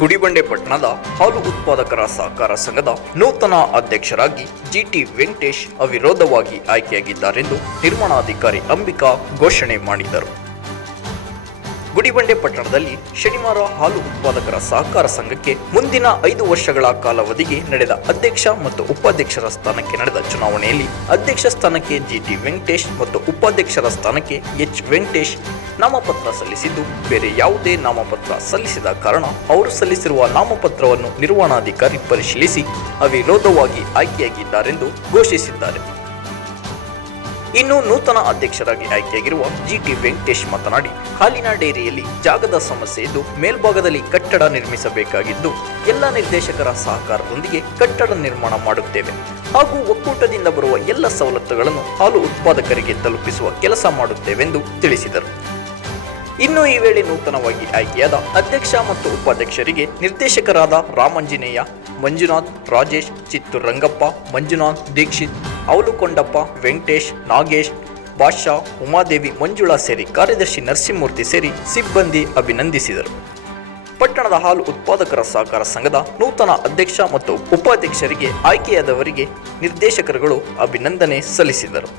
ಗುಡಿಬಂಡೆ ಪಟ್ಟಣದ ಹಾಲು ಉತ್ಪಾದಕರ ಸಹಕಾರ ಸಂಘದ ನೂತನ ಅಧ್ಯಕ್ಷರಾಗಿ ಜಿಟಿ ವೆಂಕಟೇಶ್ ಅವಿರೋಧವಾಗಿ ಆಯ್ಕೆಯಾಗಿದ್ದಾರೆಂದು ನಿರ್ಮಾಣಾಧಿಕಾರಿ ಅಂಬಿಕಾ ಘೋಷಣೆ ಮಾಡಿದರು. ಗುಡಿಬಂಡೆ ಪಟ್ಟಣದಲ್ಲಿ ಶನಿವಾರ ಹಾಲು ಉತ್ಪಾದಕರ ಸಹಕಾರ ಸಂಘಕ್ಕೆ ಮುಂದಿನ ಐದು ವರ್ಷಗಳ ಕಾಲಾವಧಿಗೆ ನಡೆದ ಅಧ್ಯಕ್ಷ ಮತ್ತು ಉಪಾಧ್ಯಕ್ಷರ ಸ್ಥಾನಕ್ಕೆ ನಡೆದ ಚುನಾವಣೆಯಲ್ಲಿ ಅಧ್ಯಕ್ಷ ಸ್ಥಾನಕ್ಕೆ ಜಿಟಿ ವೆಂಕಟೇಶ್ ಮತ್ತು ಉಪಾಧ್ಯಕ್ಷರ ಸ್ಥಾನಕ್ಕೆ ಎಚ್ ವೆಂಕಟೇಶ್ ನಾಮಪತ್ರ ಸಲ್ಲಿಸಿದ್ದು ಬೇರೆ ಯಾವುದೇ ನಾಮಪತ್ರ ಸಲ್ಲಿಸಿದ ಕಾರಣ ಅವರು ಸಲ್ಲಿಸಿರುವ ನಾಮಪತ್ರವನ್ನು ನಿರ್ವಹಣಾಧಿಕಾರಿ ಪರಿಶೀಲಿಸಿ ಅವಿರೋಧವಾಗಿ ಆಯ್ಕೆಯಾಗಿದ್ದಾರೆಂದು ಘೋಷಿಸಿದ್ದಾರೆ. ಇನ್ನು ನೂತನ ಅಧ್ಯಕ್ಷರಾಗಿ ಆಯ್ಕೆಯಾಗಿರುವ ಜಿಟಿ ವೆಂಕಟೇಶ್ ಮಾತನಾಡಿ, ಹಾಲಿನ ಡೈರಿಯಲ್ಲಿ ಜಾಗದ ಸಮಸ್ಯೆ ಇದ್ದು ಮೇಲ್ಭಾಗದಲ್ಲಿ ಕಟ್ಟಡ ನಿರ್ಮಿಸಬೇಕಾಗಿದ್ದು ಎಲ್ಲ ನಿರ್ದೇಶಕರ ಸಹಕಾರದೊಂದಿಗೆ ಕಟ್ಟಡ ನಿರ್ಮಾಣ ಮಾಡುತ್ತೇವೆ. ಹಾಗೂ ಒಕ್ಕೂಟದಿಂದ ಬರುವ ಎಲ್ಲ ಸವಲತ್ತುಗಳನ್ನು ಹಾಲು ಉತ್ಪಾದಕರಿಗೆ ತಲುಪಿಸುವ ಕೆಲಸ ಮಾಡುತ್ತೇವೆಂದು ತಿಳಿಸಿದರು. ಇನ್ನು ಈ ವೇಳೆ ನೂತನವಾಗಿ ಆಯ್ಕೆಯಾದ ಅಧ್ಯಕ್ಷ ಮತ್ತು ಉಪಾಧ್ಯಕ್ಷರಿಗೆ ನಿರ್ದೇಶಕರಾದ ರಾಮಂಜನೇಯ, ಮಂಜುನಾಥ್, ರಾಜೇಶ್ ಚಿತ್ತು ರಂಗಪ್ಪ ಮಂಜುನಾಥ್, ದೀಕ್ಷಿತ್, ಅವಲುಕೊಂಡಪ್ಪ, ವೆಂಕಟೇಶ್, ನಾಗೇಶ್, ಬಾಷಾ, ಉಮಾದೇವಿ, ಮಂಜುಳಾ ಸೇರಿ ಕಾರ್ಯದರ್ಶಿ ನರಸಿಂಹಮೂರ್ತಿ ಸೇರಿ ಸಿಬ್ಬಂದಿ ಅಭಿನಂದಿಸಿದರು. ಪಟ್ಟಣದ ಹಾಲು ಉತ್ಪಾದಕರ ಸಹಕಾರ ಸಂಘದ ನೂತನ ಅಧ್ಯಕ್ಷ ಮತ್ತು ಉಪಾಧ್ಯಕ್ಷರಿಗೆ ಆಯ್ಕೆಯಾದವರಿಗೆ ನಿರ್ದೇಶಕರುಗಳು ಅಭಿನಂದನೆ ಸಲ್ಲಿಸಿದರು.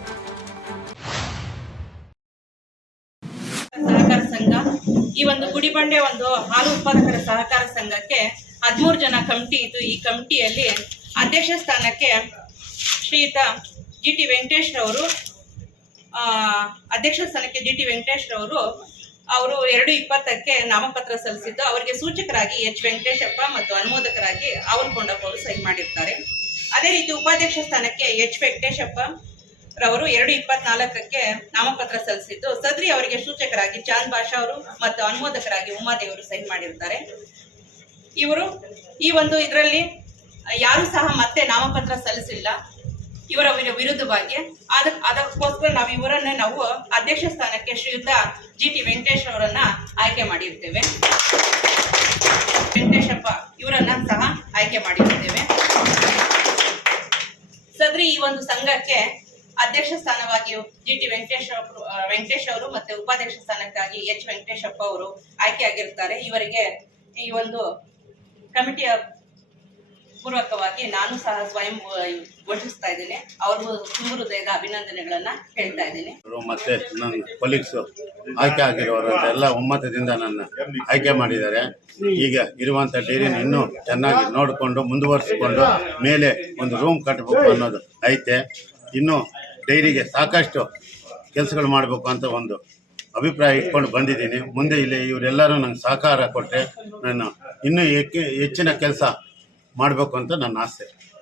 ಸಂಘ ಈ ಒಂದು ಗುಡಿಬಂಡೆ ಒಂದು ಹಾಲು ಉತ್ಪಾದಕರ ಸಹಕಾರ ಸಂಘಕ್ಕೆ ಹದಿಮೂರು ಜನ ಕಮಿಟಿ ಇದ್ದು ಈ ಕಮಿಟಿಯಲ್ಲಿ ಅಧ್ಯಕ್ಷ ಸ್ಥಾನಕ್ಕೆ ಶ್ರೀಯುತ ಜಿ ಟಿ ಆ, ಅಧ್ಯಕ್ಷ ಸ್ಥಾನಕ್ಕೆ ಜಿ ಟಿ ವೆಂಕಟೇಶ್ ರವರು ಅವರು ಎರಡು ಇಪ್ಪತ್ತಕ್ಕೆ ನಾಮಪತ್ರ ಸಲ್ಲಿಸಿದ್ದು ಅವರಿಗೆ ಸೂಚಕರಾಗಿ ಎಚ್ ವೆಂಕಟೇಶಪ್ಪ ಮತ್ತು ಅನುಮೋದಕರಾಗಿ ಅವರು ಕೊಂಡಪ್ಪ ಅವರು ಸಹಿ ಮಾಡಿರ್ತಾರೆ. ಅದೇ ರೀತಿ ಉಪಾಧ್ಯಕ್ಷ ಸ್ಥಾನಕ್ಕೆ ಎಚ್ ವೆಂಕಟೇಶಪ್ಪ ರವರು ಎರಡು ಇಪ್ಪತ್ನಾಲ್ಕಕ್ಕೆ ನಾಮಪತ್ರ ಸಲ್ಲಿಸಿದ್ದು. ಸದ್ರಿ ಅವರಿಗೆ ಸೂಚಕರಾಗಿ ಚಾಂದ್ ಬಾಷಾ ಅವರು ಮತ್ತು ಅನುಮೋದಕರಾಗಿ ಉಮಾದೇವರು ಸಹಿ ಮಾಡಿರ್ತಾರೆ. ಇವರು ಈ ಒಂದು ಇದರಲ್ಲಿ ಯಾರು ಸಹ ಮತ್ತೆ ನಾಮಪತ್ರ ಸಲ್ಲಿಸಿಲ್ಲ. ಇವರ ವಿರು- ವಿರುದ್ಧವಾಗಿ. ಅದ ಅದಕ್ಕೋಸ್ಕರ ನಾವು ಇವರನ್ನ ನಾವು ಅಧ್ಯಕ್ಷ ಸ್ಥಾನಕ್ಕೆ ಶ್ರೀಯುತ ಜಿ ಟಿ ವೆಂಕಟೇಶ್ ಅವರನ್ನ ಆಯ್ಕೆ ಮಾಡಿರ್ತೇವೆ. ವೆಂಕಟೇಶಪ್ಪ ಇವರನ್ನ ಸಹ ಆಯ್ಕೆ ಮಾಡಿರ್ತೇವೆ. ಸದ್ರಿ ಈ ಒಂದು ಸಂಘಕ್ಕೆ ಅಧ್ಯಕ್ಷ ಸ್ಥಾನವಾಗಿ ಜಿ ಟಿ ವೆಂಕಟೇಶ್ ವೆಂಕಟೇಶ್ ಅವರು ಮತ್ತೆ ಉಪಾಧ್ಯಕ್ಷ ಸ್ಥಾನಕ್ಕಾಗಿ ಎಚ್ ವೆಂಕಟೇಶಪ್ಪ ಅವರು ಆಯ್ಕೆ ಆಗಿರುತ್ತಾರೆ ಇವರಿಗೆ ಈ ಒಂದು ಕಮಿಟಿಯ ಪೂರ್ವಕವಾಗಿ ನಾನು ಸಹ ಸ್ವಯಂ ಘೋಷಿಸ್ತಾ ಇದ್ದೀನಿ. ಅವ್ರಿಗೂ ಹೃದಯದ ಅಭಿನಂದನೆಗಳನ್ನ ಹೇಳ್ತಾ ಇದ್ದೀನಿ. ಮತ್ತೆ ನನ್ನ ಕೊಲೀಗ್ಸ್ ಆಯ್ಕೆ ಆಗಿರುವವರು ಎಲ್ಲ ಒಮ್ಮತದಿಂದ ನನ್ನ ಆಯ್ಕೆ ಮಾಡಿದ್ದಾರೆ. ಈಗ ಇರುವಂತ ಡೈರಿನ ಇನ್ನೂ ಚೆನ್ನಾಗಿ ನೋಡಿಕೊಂಡು, ಮುಂದುವರಿಸಿಕೊಂಡು, ಮೇಲೆ ಒಂದು ರೂಮ್ ಕಟ್ಟಬೇಕು ಅನ್ನೋದು ಐತೆ. ಇನ್ನು ಡೈರಿಗೆ ಸಾಕಷ್ಟು ಕೆಲಸಗಳು ಮಾಡಬೇಕು ಅಂತ ಒಂದು ಅಭಿಪ್ರಾಯ ಇಟ್ಕೊಂಡು ಬಂದಿದ್ದೀನಿ. ಮುಂದೆ ಇಲ್ಲಿ ಇವರೆಲ್ಲರೂ ನನಗೆ ಸಹಕಾರ ಕೊಟ್ಟರೆ ನಾನು ಇನ್ನೂ ಹೆಚ್ಚಿ- ಹೆಚ್ಚಿನ ಕೆಲಸ ಮಾಡಬೇಕು ಅಂತ ನನ್ನ ಆಸೆ.